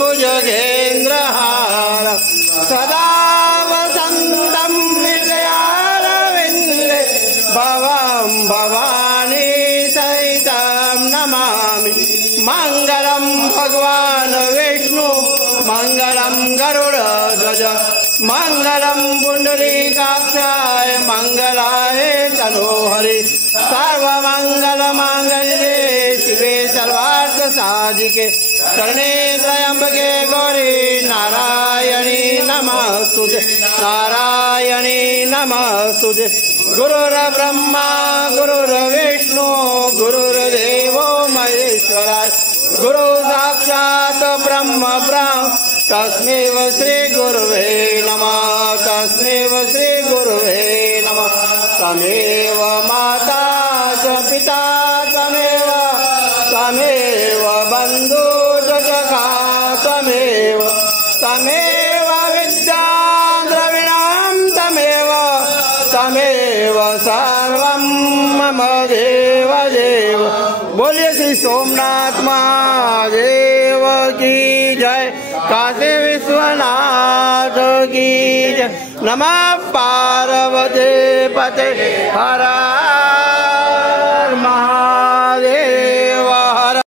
भुजगेन्द्रहार सदा वसन्तं हृदयारविन्दे भवं भवानी सहितं नमामि। मङ्गलं भगवान् विष्णु मङ्गलं गरुडध्वज मङ्गलं पुण्डरीकाक्षाय मङ्गलाय तनोहरि सर्वमङ्गलमाङ्गल्ये शिवे सर्वार्थसाधिके शरणे त्र्यम्बके गौरी नारायणी नमस्तुते नारायणी नमस्तुते। गुरुर्ब्रह्मा गुरुर्विष्णु गुरुर्देवो महेश्वराय गुरु साक्षात् ब्रह्म तस्मै श्री गुरुवे नमः तस्मै श्री गुरुवे नमः। त्वमेव माता च पिता त्वमेव बन्धु च सखा त्वमेव विद्या द्रविणं त्वमेव सर्वं मम देव देव। बोलिए श्री सोमनाथ महादेव की जय काशी विश्वनाथ की जय। नमः पार्वती पते हर हर महादेव।